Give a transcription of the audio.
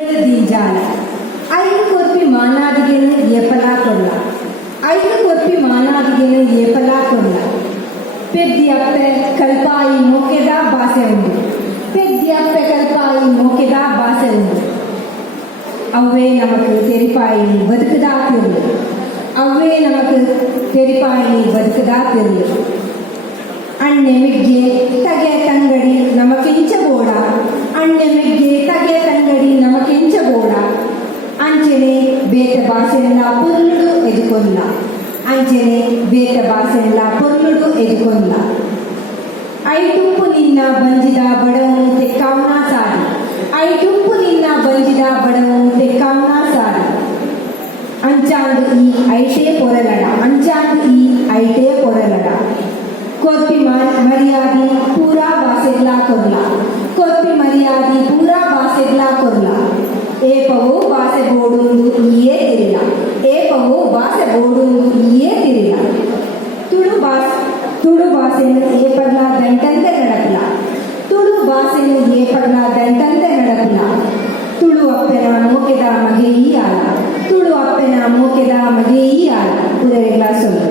ದೀಜಾಲ ಐದು ಕೊರ್ಪಿ ಮಾನಾದಿಗೆನು ಏಪಲಾ ಕೊಲ್ಲ ಐದು ಕೊರ್ಪಿ ಮಾನಾದಿಗೆನು ಏಪಲಾ ಕೊಲ್ಲ ಪೆದ್ದಿಯಪ್ಪೆ ಕಲ್ಪಾಯಿ ಮೋಕೆದ ಭಾಷೆ ಉಂಟು ಪೆದ್ದಿಯಪ್ಪೆ ಕಲ್ಪಾಯಿ ಮೋಕೆದ ಭಾಷೆ ಉಂಟು ಅವ್ವೇ ನಮಕ್ ತೆರಿಪಾಯಿ ಬದುಕದಾ ತಿರ್ಲು ಅವ್ವೇ ನಮಕ್ ತೆರಿಪಾಯಿ ಬದುಕದಾ ತಿರ್ಲು ಅಣ್ಣೆ ಮಿಗ್ಗೆ ತಗೆ ತಂಗಡಿ ನಮಕೆಂಚಬೋಡ ಅಣ್ಣೆ ಮಿಗ್ಗೆ ತಗೆ ತಂಗಡಿ ನಮಕೆಂಚಬೋಡ ಅಂಚನೆ ಬೇತ ಭಾಷೆಲ್ಲ ಪುರ್ಲುಡು ಎದುಕೊಲ್ಲ ಅಂಚನೆ ಬೇತ ಭಾಷೆಲ್ಲ ಪುರ್ಲುಡು ಎದುಕೊಲ್ಲ ಐಟುಪ್ಪು ನಿನ್ನ ಬಂಜಿದ ಬಡವನು ತೆಕ್ಕಾವನ ಸಾರಿ ಐಟುಪ್ಪು ನಿನ್ನ ಬಂಜಿದ ಬಡವನು ತೆಕ್ಕಾವನ ಸಾರಿ ಅಂಚಾಂದು ಈ ಐಟೇ ಪೊರಲಡ ಅಂಚಾಂದು ಈ ಐಟೇ ಪೊರಲಡ ಕೊರ್ಪಿ ಮರ್ಯಾದಿ ಪೂರಾ ಭಾಷೆಗ್ಲಾ ಕೊರ್ಲ ಕೊರ್ಪಿ ಮರ್ಯಾದಿ ಪೂರಾ ಭಾಷೆಗ್ಲಾ ಕೊರ್ಲ ಏಪವು ಭಾಷೆ ಬೋಡುಂದು ಈಯೇ ತಿರಿಲ ಏಪವು ಭಾಷೆ ಬೋಡುಂದು ಈಯೇ ತಿರಿಲ ತುಳು ಭಾಷೆಯನ್ನು ಏಪಗ್ಲ ದಂಟಂತೆ ನಡಕಲ ತುಳು ಭಾಷೆಯನ್ನು ಏಪಗ್ಲ ದಂಟಂತೆ ನಡಕಲ ತುಳು ಅಪ್ಪೆನ ಮೋಕೆದ ಮಗೆ ಈ ಆಲ ತುಳು ಅಪ್ಪೆನ ಮೋಕೆದ ಮಗೆ ಈ ಆಲ ಉದರೆಗ್ಲಾ ಸೊಲ್ಲು